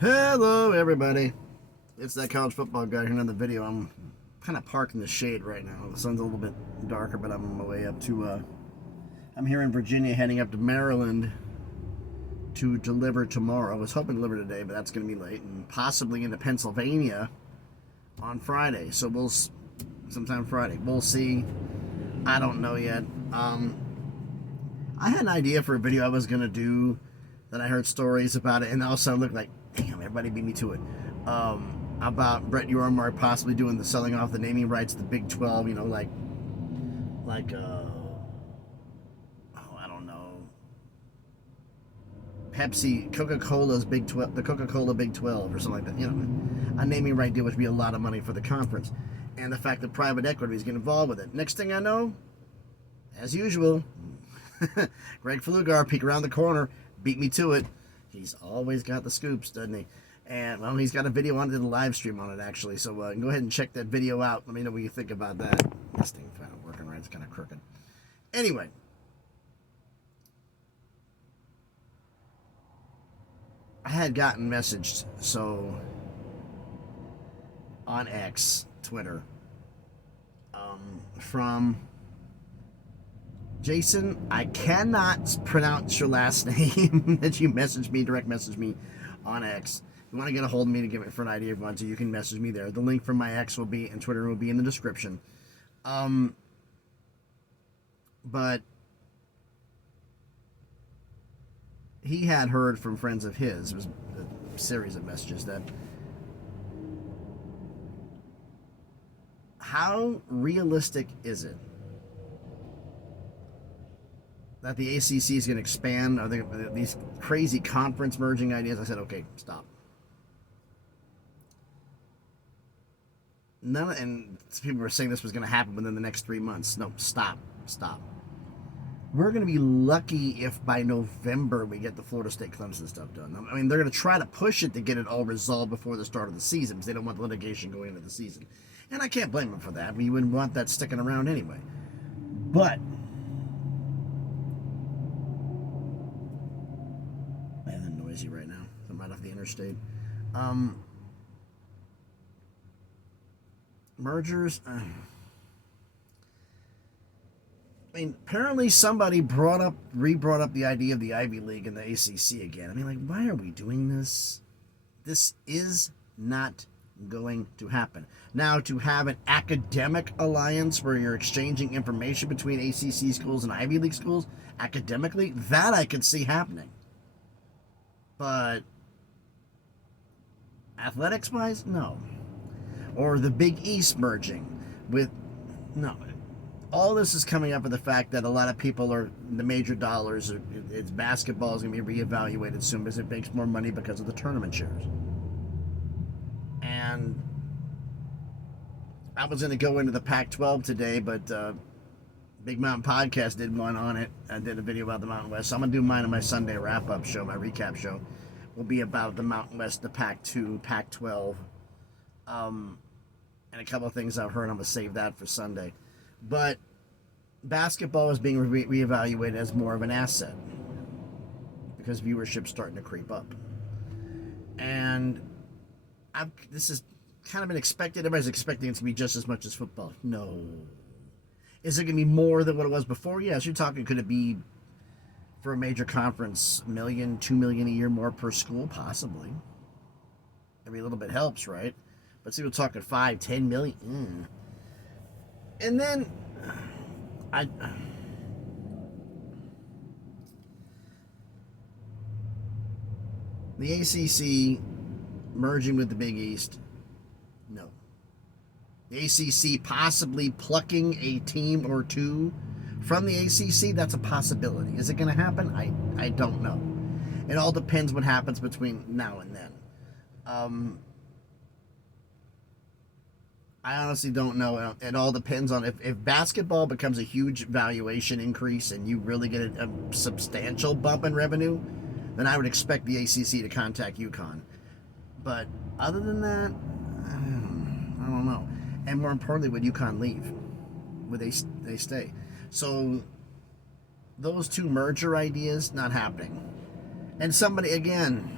Hello, everybody. It's that college football guy here in the video. I'm kind of parked in the shade right now. The sun's a little bit darker, but I'm on my way up to. I'm here in Virginia, heading up to Maryland to deliver tomorrow. I was hoping to deliver today, but that's going to be late, and possibly into Pennsylvania on Friday. So sometime Friday. We'll see. I don't know yet. I had an idea for a video I was going to do that I heard stories about it, and also looked like, damn, everybody beat me to it. About Brett Yormark possibly doing the selling off the naming rights, the Big 12, like, I don't know, Pepsi, Coca-Cola's Big 12, the Coca-Cola Big 12 or something like that, a naming right deal, which would be a lot of money for the conference. And the fact that private equity is getting involved with it. Next thing I know, as usual, Greg Flugar, peek around the corner, beat me to it. He's always got the scoops, doesn't he? And, well, he's got a video on it, did a live stream on it, actually. So go ahead and check that video out. Let me know what you think about that. This thing's kind of working right. It's kind of crooked. Anyway. I had gotten messaged, so, on X, Twitter, from Jason. I cannot pronounce your last name that you direct message me on X. If you want to get a hold of me to give it for an idea of one, so you can message me there. The link for my X will be, and Twitter will be in the description. But he had heard from friends of his, it was a series of messages, that how realistic is it that the ACC is going to expand? Are there these crazy conference merging ideas? I said, okay, stop. And people were saying this was going to happen within the next 3 months. No, stop. We're going to be lucky if by November we get the Florida State Clemson stuff done. I mean, they're going to try to push it to get it all resolved before the start of the season because they don't want the litigation going into the season. And I can't blame them for that. We wouldn't want that sticking around anyway. But man, they're noisy right now. I'm right off the interstate. Mergers. I mean, apparently somebody re-brought up the idea of the Ivy League and the ACC again. I mean, like, why are we doing this? This is not going to happen. Now, to have an academic alliance where you're exchanging information between ACC schools and Ivy League schools, academically, that I could see happening. But athletics-wise, no. Or the Big East merging with, no. All this is coming up with the fact that a lot of people are, the major dollars, it's basketball is going to be reevaluated soon because it makes more money because of the tournament shares. And I was going to go into the Pac-12 today, but Big Mountain Podcast did one on it. I did a video about the Mountain West. So I'm going to do mine on my Sunday wrap-up show, my recap show. Will be about the Mountain West, the Pac-2, Pac-12, and a couple of things I've heard. I'm going to save that for Sunday. But basketball is being reevaluated as more of an asset because viewership's starting to creep up. And this has kind of been expected. Everybody's expecting it to be just as much as football. No. Is it going to be more than what it was before? Yes, you're talking, could it be for a major conference, $1 million, $2 million a year more per school? Possibly. Every little bit helps, right? But see, we're talking $5, $10 million. And then the ACC merging with the Big East, no. The ACC possibly plucking a team or two from the ACC, that's a possibility. Is it going to happen? I don't know. It all depends what happens between now and then. I honestly don't know. It all depends on if basketball becomes a huge valuation increase and you really get a substantial bump in revenue, then I would expect the ACC to contact UConn. But other than that, I don't know. And more importantly, would UConn leave? Would they stay? So those two merger ideas, not happening. And somebody, again,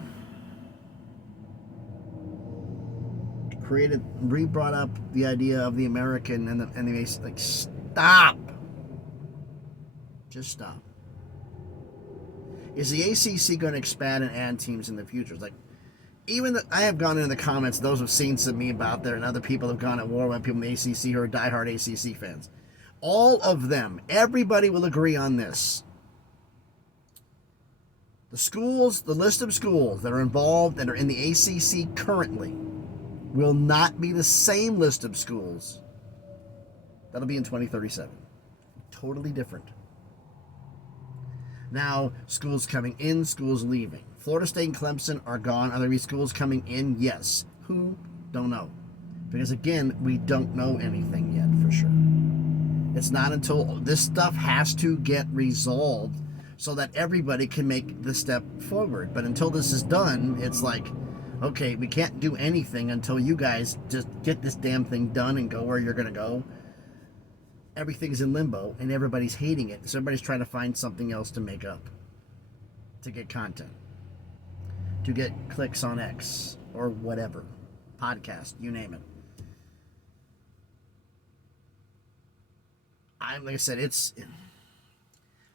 brought up the idea of the American and the like, stop. Just stop. Is the ACC going to expand and add teams in the future? It's like, I have gone into the comments, those have seen some meme out there, and other people have gone at war with people in the ACC who are diehard ACC fans. All of them, everybody will agree on this. The schools, the list of schools that are involved and are in the ACC currently will not be the same list of schools that'll be in 2037. Totally different. Now, schools coming in, schools leaving. Florida State and Clemson are gone. Are there schools coming in? Yes. Who? Don't know. Because again, we don't know anything yet for sure. It's not until this stuff has to get resolved so that everybody can make the step forward. But until this is done, it's like, okay, we can't do anything until you guys just get this damn thing done and go where you're going to go. Everything's in limbo and everybody's hating it. So everybody's trying to find something else to make up, to get content, to get clicks on X or whatever, podcast, you name it. Like I said,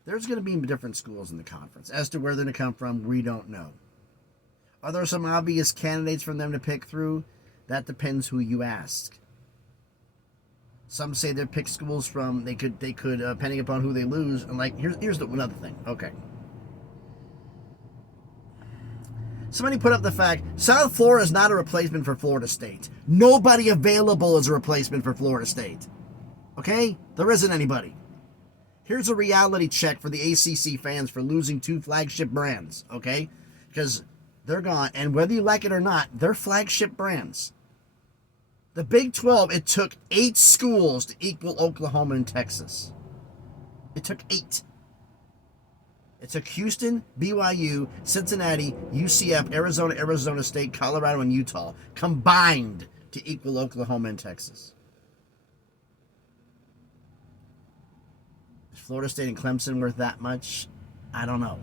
there's going to be different schools in the conference. As to where they're going to come from, we don't know. Are there some obvious candidates for them to pick through? That depends who you ask. Some say they pick schools from, they could depending upon who they lose. And like, here's another thing. Okay. Somebody put up the fact, South Florida is not a replacement for Florida State. Nobody available is a replacement for Florida State. Okay? There isn't anybody. Here's a reality check for the ACC fans for losing two flagship brands. Okay? Because they're gone. And whether you like it or not, they're flagship brands. The Big 12, it took 8 schools to equal Oklahoma and Texas. It took 8. It took Houston, BYU, Cincinnati, UCF, Arizona State, Colorado, and Utah combined to equal Oklahoma and Texas. Is Florida State and Clemson worth that much? I don't know.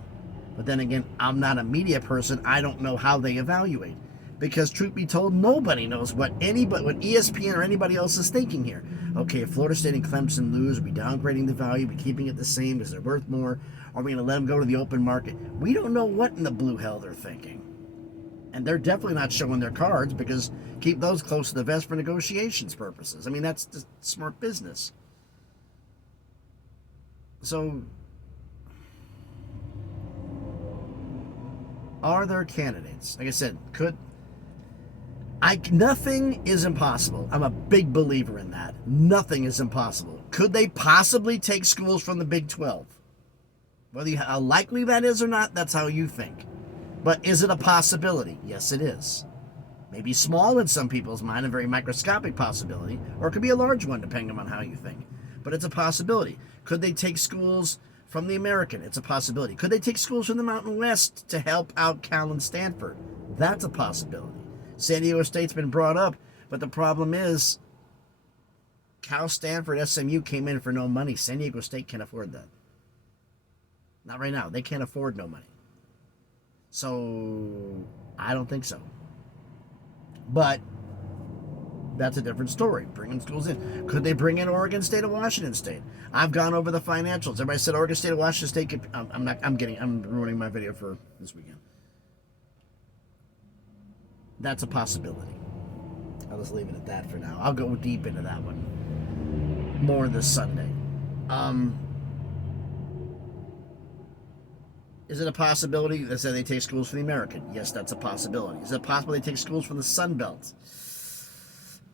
But then again, I'm not a media person. I don't know how they evaluate. Because truth be told, nobody knows what ESPN or anybody else is thinking here. Okay, if Florida State and Clemson lose, are we downgrading the value? Are we keeping it the same? Is it worth more? Are we going to let them go to the open market? We don't know what in the blue hell they're thinking. And they're definitely not showing their cards because keep those close to the vest for negotiations purposes. I mean, that's just smart business. So, are there candidates? Like I said, nothing is impossible. I'm a big believer in that. Nothing is impossible. Could they possibly take schools from the Big 12? Whether how likely that is or not, that's how you think. But is it a possibility? Yes, it is. Maybe small in some people's mind, a very microscopic possibility, or it could be a large one, depending on how you think. But it's a possibility. Could they take schools from the American? It's a possibility. Could they take schools from the Mountain West to help out Cal and Stanford? That's a possibility. San Diego State's been brought up, but the problem is Cal, Stanford, SMU came in for no money. San Diego State can't afford that. Not right now. They can't afford no money. So, I don't think so. But that's a different story. Bringing schools in. Could they bring in Oregon State and Washington State? I've gone over the financials. Everybody said Oregon State and Washington State could... I'm ruining my video for this weekend. That's a possibility. I'll just leave it at that for now. I'll go deep into that one more this Sunday. Is it a possibility that say they take schools from the American? Yes, that's a possibility. Is it possible they take schools from the Sun Belt?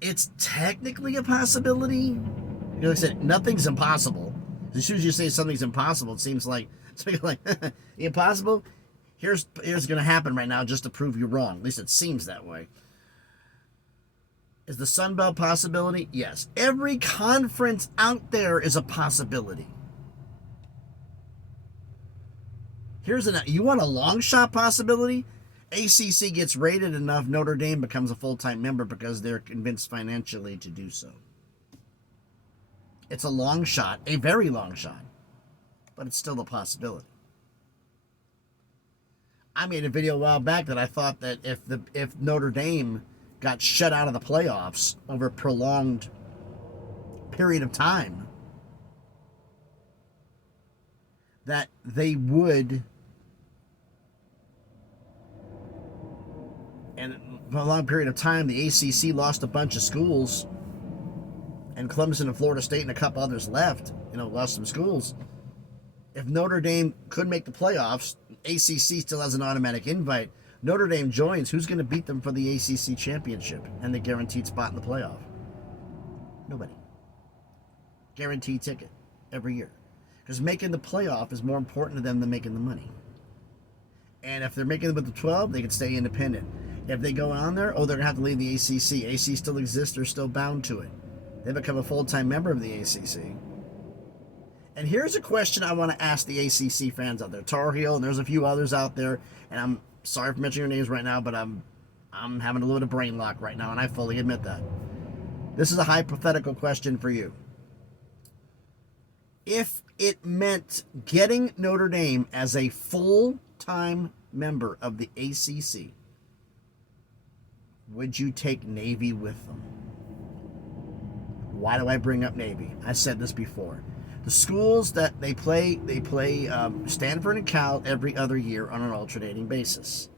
It's technically a possibility. Like I said, nothing's impossible. As soon as you say something's impossible, it seems like impossible. Here's going to happen right now just to prove you wrong. At least it seems that way. Is the Sun Belt possibility? Yes. Every conference out there is a possibility. You want a long shot possibility? ACC gets rated enough, Notre Dame becomes a full-time member because they're convinced financially to do so. It's a long shot, a very long shot, but it's still a possibility. I made a video a while back that I thought that if Notre Dame got shut out of the playoffs over a prolonged period of time, that they would, and for a long period of time, the ACC lost a bunch of schools, and Clemson and Florida State and a couple others left, lost some schools. If Notre Dame could make the playoffs, ACC still has an automatic invite. Notre Dame joins, who's going to beat them for the ACC championship and the guaranteed spot in the playoff? Nobody. Guaranteed ticket every year. Because making the playoff is more important to them than making the money. And if they're making it with the 12, they can stay independent. If they go on there, they're going to have to leave the ACC. ACC still exists. They're still bound to it. They become a full-time member of the ACC. And here's a question I want to ask the ACC fans out there. Tar Heel, and there's a few others out there. And I'm sorry for mentioning your names right now, but I'm having a little bit of brain lock right now, and I fully admit that. This is a hypothetical question for you. If it meant getting Notre Dame as a full-time member of the ACC, would you take Navy with them? Why do I bring up Navy? I said this before. The schools that they play Stanford and Cal every other year on an alternating basis.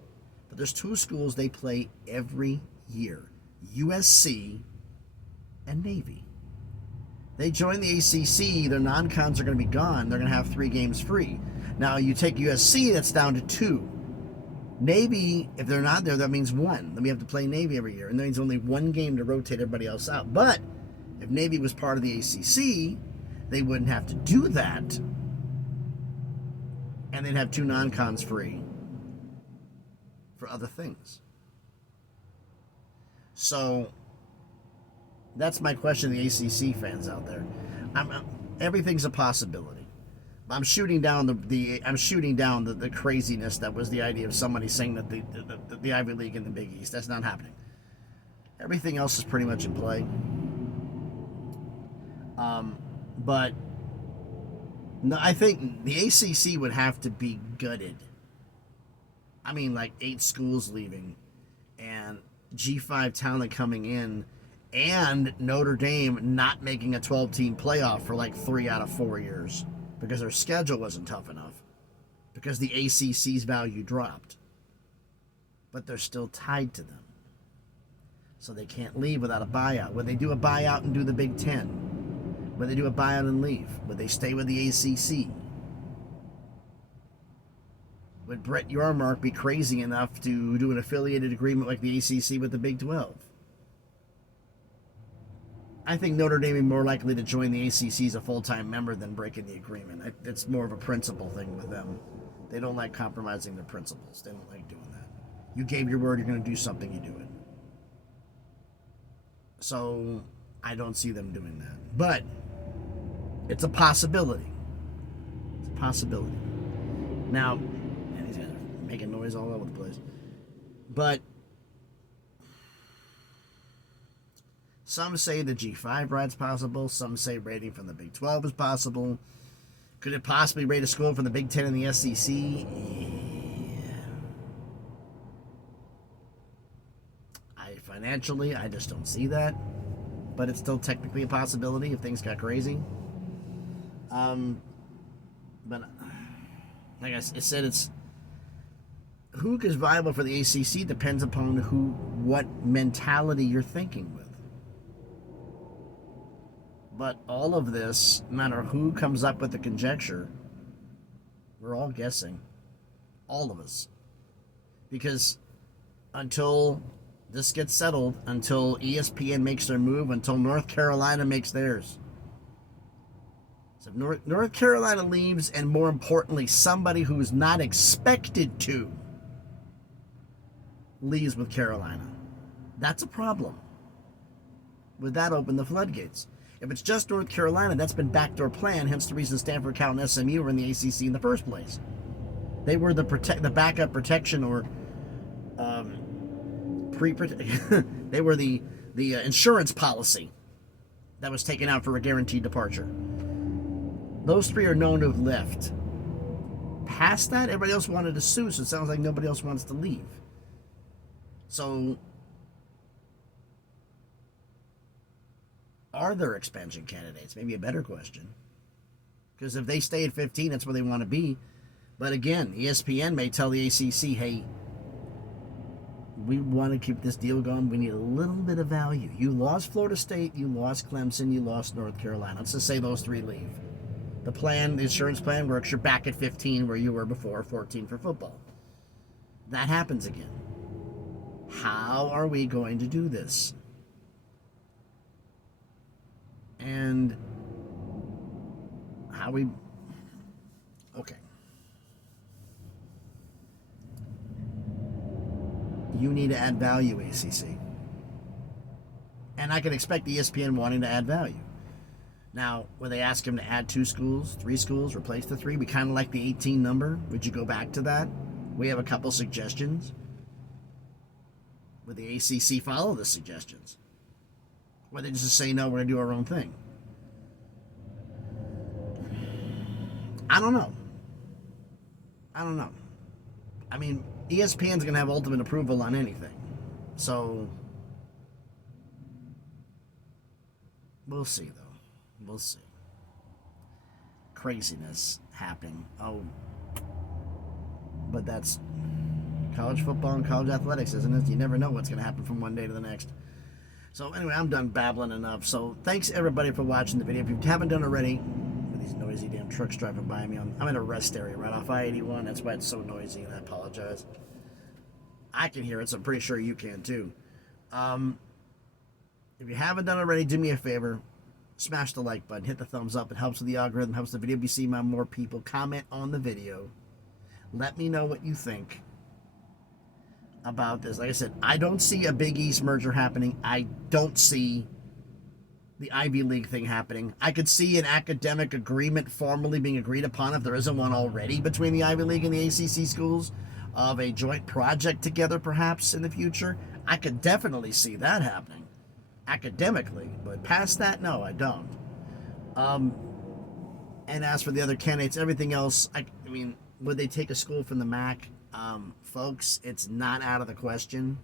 But there's two schools they play every year, USC and Navy. They join the ACC, their non-cons are going to be gone. They're going to have 3 games free. Now, you take USC, that's down to 2. Navy, if they're not there, that means 1. Then we have to play Navy every year. And that means only 1 game to rotate everybody else out. But if Navy was part of the ACC, they wouldn't have to do that. And they'd have 2 non-cons free for other things. So that's my question to the ACC fans out there. Everything's a possibility. I'm shooting down the craziness that was the idea of somebody saying that the Ivy League and the Big East. That's not happening. Everything else is pretty much in play. But no, I think the ACC would have to be gutted. I mean, like 8 schools leaving and G5 talent coming in and Notre Dame not making a 12-team playoff for like 3 out of 4 years because their schedule wasn't tough enough, because the ACC's value dropped. But they're still tied to them. So they can't leave without a buyout. Would they do a buyout and do the Big Ten? Would they do a buyout and leave? Would they stay with the ACC? Would Brett Yormark be crazy enough to do an affiliated agreement like the ACC with the Big 12? I think Notre Dame would be more likely to join the ACC as a full-time member than breaking the agreement. It's more of a principle thing with them. They don't like compromising their principles. They don't like doing that. You gave your word, you're going to do something, you do it. So I don't see them doing that. But it's a possibility. It's a possibility. Now, and these guys are making noise all over the place. But some say the G5 ride's possible. Some say rating from the Big 12 is possible. Could it possibly rate a school from the Big 10 and the SEC? Yeah. Financially, I just don't see that. But it's still technically a possibility if things got crazy. But like I said, it's who is viable for the ACC depends upon what mentality you're thinking with. But all of this, no matter who comes up with the conjecture, we're all guessing. All of us. Because until this gets settled, until ESPN makes their move, until North Carolina makes theirs. So if North Carolina leaves, and more importantly, somebody who is not expected to leaves with Carolina, that's a problem. Would that open the floodgates? If it's just North Carolina, that's been backdoor plan, hence the reason Stanford, Cal, and SMU were in the ACC in the first place. They were the backup protection, or they were the insurance policy that was taken out for a guaranteed departure. Those 3 are known to have left. Past that, everybody else wanted to sue, so it sounds like nobody else wants to leave. So are their expansion candidates? Maybe a better question. Because if they stay at 15, that's where they want to be. But again, ESPN may tell the ACC, hey, we want to keep this deal going. We need a little bit of value. You lost Florida State, you lost Clemson, you lost North Carolina. Let's just say those three leave. The plan, the insurance plan works. You're back at 15 where you were before, 14 for football. That happens again. How are we going to do this? And how we... Okay. You need to add value, ACC. And I can expect ESPN wanting to add value. Now, when they ask him to add 2 schools, 3 schools, replace the 3, we kind of like the 18 number. Would you go back to that? We have a couple suggestions. Would the ACC follow the suggestions? Or they just say, no, we're going to do our own thing? I don't know. I mean, ESPN's going to have ultimate approval on anything. So, we'll see, though. We'll see. Craziness happening. Oh, but that's college football and college athletics, isn't it? You never know what's going to happen from one day to the next. So anyway, I'm done babbling enough. So thanks everybody for watching the video. If you haven't done already, with these noisy damn trucks driving by me, I'm in a rest area right off I-81. That's why it's so noisy, and I apologize. I can hear it, so I'm pretty sure you can too. If you haven't done already, do me a favor. Smash the like button, hit the thumbs up. It helps with the algorithm, helps the video be seen by more people. Comment on the video. Let me know what you think about this. Like I said, I don't see a Big East merger happening. I don't see the Ivy League thing happening. I could see an academic agreement formally being agreed upon, if there isn't one already, between the Ivy League and the ACC schools, of a joint project together perhaps in the future. I could definitely see that happening academically, but past that, no, I don't. And as for the other candidates, everything else, I mean, would they take a school from the MAC? Folks, it's not out of the question.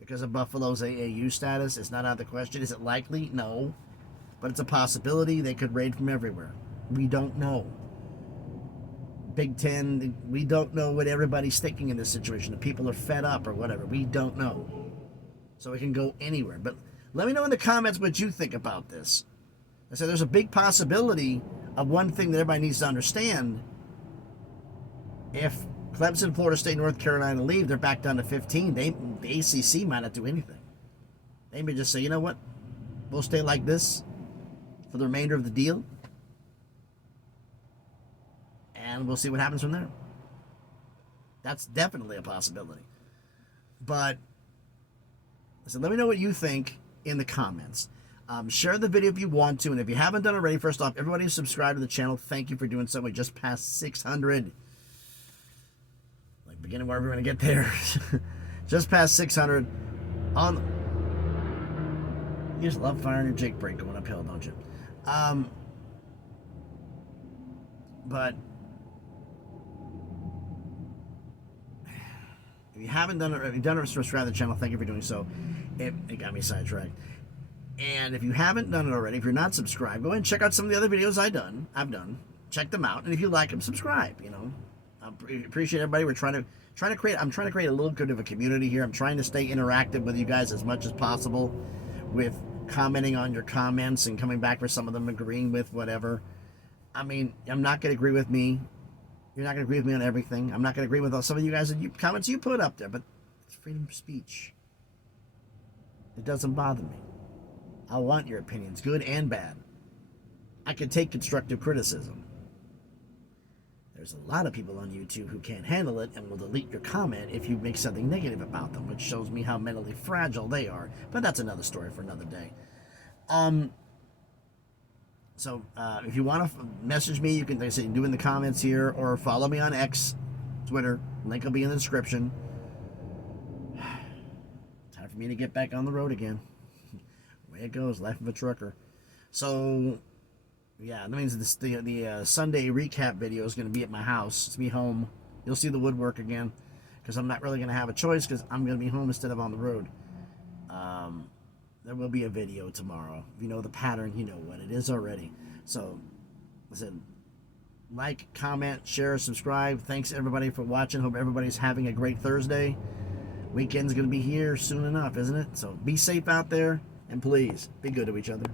Because of Buffalo's AAU status, it's not out of the question. Is it likely? No. But it's a possibility. They could raid from everywhere. We don't know. Big Ten, we don't know what everybody's thinking in this situation. The people are fed up or whatever. We don't know. So it can go anywhere. But let me know in the comments what you think about this. I said there's a big possibility of one thing that everybody needs to understand. If Clemson, Florida State, North Carolina leave, they're back down to 15. The ACC might not do anything. They may just say, you know what? We'll stay like this for the remainder of the deal. And we'll see what happens from there. That's definitely a possibility. But so let me know what you think in the comments. Share the video if you want to. And if you haven't done it already, first off, everybody who's subscribed to the channel, thank you for doing so. We just passed 600. Like, beginning where we're going to get there. Just past 600. You just love firing your Jake brake going uphill, don't you? But if you haven't done it, if you've done it, subscribe to the channel. Thank you for doing so. It got me sidetracked. And if you haven't done it already, if you're not subscribed, go ahead and check out some of the other videos I've done. Check them out, and if you like them, subscribe. You know, I appreciate everybody. We're trying to create. I'm trying to create a little bit of a community here. I'm trying to stay interactive with you guys as much as possible, with commenting on your comments and coming back for some of them, agreeing with whatever. I mean, I'm not going to agree with me. You're not going to agree with me on everything. I'm not going to agree with all some of you guys and comments you put up there, but it's freedom of speech. It doesn't bother me. I want your opinions, good and bad. I can take constructive criticism. There's a lot of people on YouTube who can't handle it and will delete your comment if you make something negative about them, which shows me how mentally fragile they are. But that's another story for another day. So if you want to message me, you can, like I say, do in the comments here, or follow me on X, Twitter. Link will be in the description. Time for me to get back on the road again. Way it goes, life of a trucker. So yeah, that means the Sunday recap video is going to be at my house. It's me home. You'll see the woodwork again, because I'm not really going to have a choice, because I'm going to be home instead of on the road. there will be a video tomorrow. If you know the pattern, you know what it is already. So, listen, like, comment, share, subscribe. Thanks everybody for watching. Hope everybody's having a great Thursday. Weekend's going to be here soon enough, isn't it? So be safe out there, and please be good to each other.